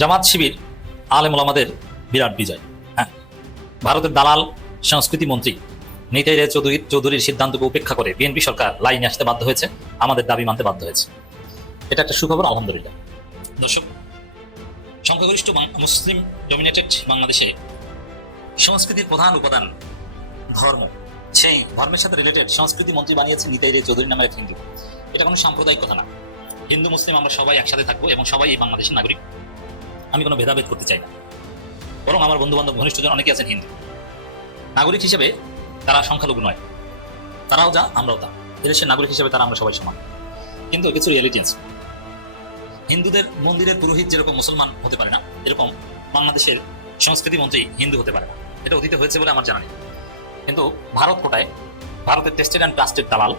জামাত শিবির আলেম ওলামাদের বিরাট বিজয়। হ্যাঁ, ভারতের দালাল সংস্কৃতি মন্ত্রী নিতাই রায় চৌধুরীর সিদ্ধান্তকে উপেক্ষা করে বিএনপি সরকার লাইনে আসতে বাধ্য হয়েছে, আমাদের দাবি মানতে বাধ্য হয়েছে। এটা একটা সুখবর, আলহামদুলিল্লাহ। দর্শক, সংখ্যাগরিষ্ঠ মুসলিম ডমিনেটেড বাংলাদেশে সংস্কৃতির প্রধান উপাদান ধর্ম। সেই ধর্মের সাথে রিলেটেড সংস্কৃতি মন্ত্রী বানিয়েছে নিতাই রায় চৌধুরী নামের এক হিন্দু। এটা কোনো সাম্প্রদায়িক কথা না। হিন্দু মুসলিম আমরা সবাই একসাথে থাকবো এবং সবাই এই বাংলাদেশের নাগরিক। আমি কোনো ভেদাভেদ করতে চাই না, বরং আমার বন্ধু বান্ধব ঘনিষ্ঠজন অনেকে আছেন হিন্দু। নাগরিক হিসেবে তারা সংখ্যালঘু নয়, তারাও যা আমরাও তা। এদেশের নাগরিক হিসেবে তারা আমরা সবাই সমান। কিন্তু কিছু রিয়েলিটি আছে। হিন্দুদের মন্দিরের পুরোহিত যেরকম মুসলমান হতে পারে না, এরকম বাংলাদেশের সংস্কৃতি মন্ত্রী হিন্দু হতে পারে না। এটা অতীতে হয়েছে বলে আমার জানা নেই। কিন্তু ভারত কোটায় ভারতের টেস্টেড অ্যান্ড ট্রাস্টেড দালাল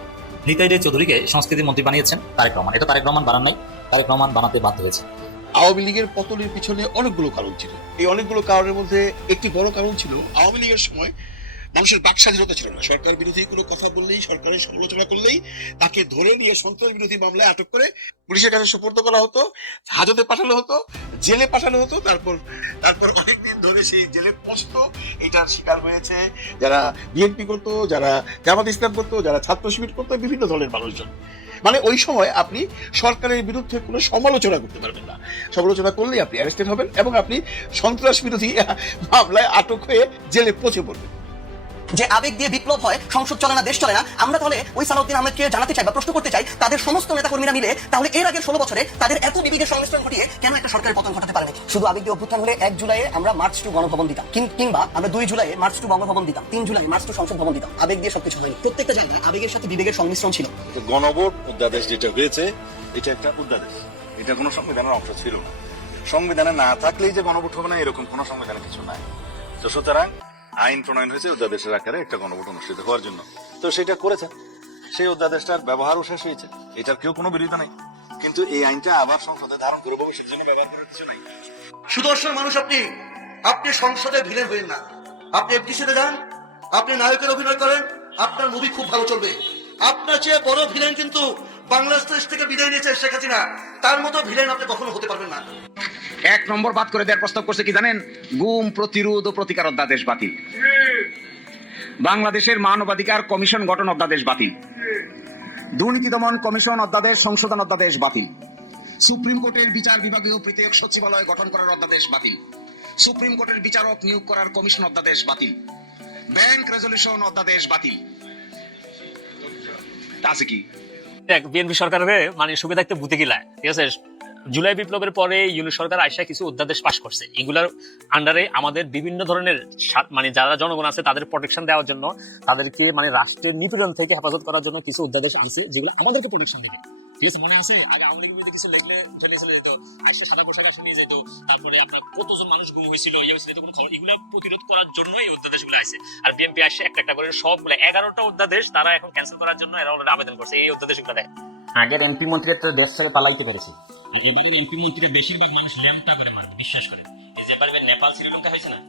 নিতাই রায় চৌধুরীকে সংস্কৃতি মন্ত্রী বানিয়েছেন তারেক রহমান। এটা তারেক রহমান বানান নাই, তারেক রহমান বানাতে বাধ্য হয়েছে। আওয়ামী লীগের পতনের পিছনে অনেকগুলো কারণ ছিল। এই অনেকগুলো কারণের মধ্যে একটি বড় কারণ ছিল আওয়ামী লীগের সময় মানুষের বাক স্বাধীনতা ছিল না। সরকার বিরোধী কোনো কথা বললেই, সরকারের সমালোচনা করলেই তাকে ধরে নিয়ে সন্ত্রাস বিরোধী মামলায় আটক করে পুলিশের কাছে সুপর্দ করা হতো, হাজতে পাঠানো হতো, জেলে পাঠানো হতো। তারপর অনেকদিন ধরে সেই জেলে পচত। এটার শিকার হয়েছে যারা বিএনপি করতো, যারা জামাত ইসলাম করতো, যারা ছাত্র শিবির করতো, বিভিন্ন দলের মানুষজন। মানে ওই সময় আপনি সরকারের বিরুদ্ধে কোনো সমালোচনা করতে পারবেন না। সমালোচনা করলেই আপনি অ্যারেস্টেড হবেন এবং আপনি সন্ত্রাস বিরোধী মামলায় আটক হয়ে জেলে পচে পড়বেন। যে আবেগ দিয়ে বিপ্লব হয়, সংসদ চলে না, দেশ চলে না, আমরা তাহলে ওই সালাউদ্দিন আহমেদকে জানাতে চাই বা প্রশ্ন করতে চাই, তাদের সমস্ত নেতাকর্মীরা মিলে তাহলে এর আগের 16 বছরে তাদের এত বিবিধের সংমিশ্রণ ঘটিয়ে কেন একটা সরকারের পতন ঘটাতে পারেনি? শুধু আবেগ দিয়ে অভ্যুত্থান হলে 1 জুলাইয়ে আমরা মার্চ টু গণভবন দিতাম, কিংবা আমরা 2 জুলাইয়ে মার্চ টু বঙ্গভবন দিতাম, 3 জুলাই মার্চ টু সংসদ ভবন দিতাম। আবেগ দিয়ে সবকিছু হয়নি। প্রত্যেকটা জায়গায় আবেগের সাথে বিবেকের সংমিশ্রণ ছিল। গণভোট অধ্যাদেশ যেটা হয়েছে, এটা একটা অধ্যাদেশ, এটা কোনো সংবিধানের অংশ ছিল না। সংবিধানে না থাকলেই যে গণভোট হবে না এরকম কোনো সংবিধানে কিছু নাই। তো সুতরাং আইন প্রণয়ন হয়েছে অধ্যাদেশের আকারে একটা গণভোট অনুষ্ঠিত হওয়ার জন্য। তো সেটা করেছেন, সেই অধ্যাদেশটার ব্যবহারও শেষ হয়েছে, এটার কেউ কোনো বিরোধিতা নেই। কিন্তু এই আইনটা আবার সংসদে ধারণ করে ভবিষ্যতের জন্য ব্যবহার করার কিছু নেই। সুদর্শন মানুষ আপনি সংসদে ভিলেন হবেন না। আপনি এফডিসিতে যান, আপনি নায়কের অভিনয় করেন, আপনার মুভি খুব ভালো চলবে। আপনার চেয়ে বড় ভিলেন কিন্তু বাংলাদেশ থেকে বিদায় নিয়েছে শেখ হাসিনা। তার মতো ভিলেন আপনি কখনো হতে পারবেন না। 1 নম্বর বাদ করে দেওয়ার প্রস্তাব করছে কি জানেন? গুম প্রতিরোধ ও প্রতিকার অধ্যাদেশ বাতিল, বাংলাদেশের মানবাধিকার কমিশন গঠন অধ্যাদেশ বাতিল, দুর্নীতি দমন কমিশন অধ্যাদেশ সংশোধন অধ্যাদেশ বাতিল, সুপ্রিম কোর্টের বিচার বিভাগীয় পৃথক সচিবালয় গঠন করার অধ্যাদেশ বাতিল, সুপ্রিম কোর্টের বিচারক নিয়োগ করার কমিশন অধ্যাদেশ বাতিল, ব্যাংক রেজলিউশন অধ্যাদেশ বাতিল। আছে কি বিএনপি সরকারের মানে সুখে থাকতে ভূতে গিলায়, ঠিক আছে। জুলাই বিপ্লবের পরে ইউনিট সরকার আইসা কিছু অধ্যাদেশ পাশ করছে। এগুলোর আন্ডারে আমাদের বিভিন্ন ধরনের মানে যারা জনগণ আছে তাদের প্রোটেকশন দেওয়ার জন্য, তাদেরকে মানে রাষ্ট্রের নিপীড়ন থেকে হেফাজত করার জন্য কিছু অধ্যাদেশ আনছে যেগুলো আমাদেরকে প্রোটেকশন দেবে। ঠিক আছে, মনে আছে আগে আওয়ামী লীগের বিরুদ্ধে কিছু লিখলে চলে যেত, আইসা সাদা পোশাক আসে নিয়ে যেত, তারপরে আপনার কতজন মানুষ গুম হয়েছিল, ইয়ে হয়েছিল, কোনো খবর। এগুলো প্রতিরোধ করার জন্য এই অধ্যাদেশগুলো আছে। আর বিএনপি আসে একটা একটা করে সবগুলো 11টা অধ্যাদেশ তারা এখন ক্যান্সেল করার জন্য এরা আবেদন করছে এই অধ্যাদেশগুলো দেয়। আগের এমপি মন্ত্রীরা তো দেশ ছেড়ে পালাইতে পেরেছে। এবারের এমপি মন্ত্রীদের বেশিরভাগ মানুষ ল্যাম্পটা করে মারবে, বিশ্বাস করে। এই যে এবার নেপাল শ্রীলঙ্কা হয়েছে না,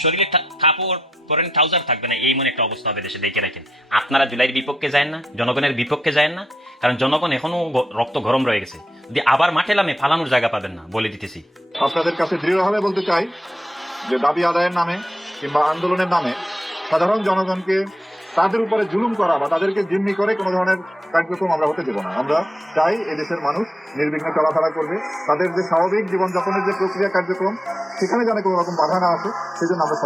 শরীরে কাপড় পরেন ট্রাউজার থাকবে না, এই মনে একটা অবস্থা হবে দেশে, দেখে রাখেন। আপনারা জুলাইয়ের বিপক্ষে যায় না, জনগণের বিপক্ষে যায় না, কারণ জনগণ এখনো রক্ত গরম রয়ে গেছে। যদি আবার মাঠে নামে ফালানোর জায়গা পাবেন না, বলে দিতেছি। আপনাদের কাছে দৃঢ়ভাবে বলতে চাই যে দাবি আদায়ের নামে কিংবা আন্দোলনের নামে সাধারণ জনগণকে তাদের উপরে জুলুম করা বা তাদেরকে জিম্মি করে কোনো ধরনের কার্যক্রম আমরা হতে দেব না। আমরা চাই এদেশের মানুষ নির্বিঘ্নে চলাফেরা করবে, তাদের যে স্বাভাবিক জীবনযাপনের যে প্রক্রিয়া কার্যক্রম সেখানে যেন কোনো রকম বাধা না আসে, সেজন্য আমরা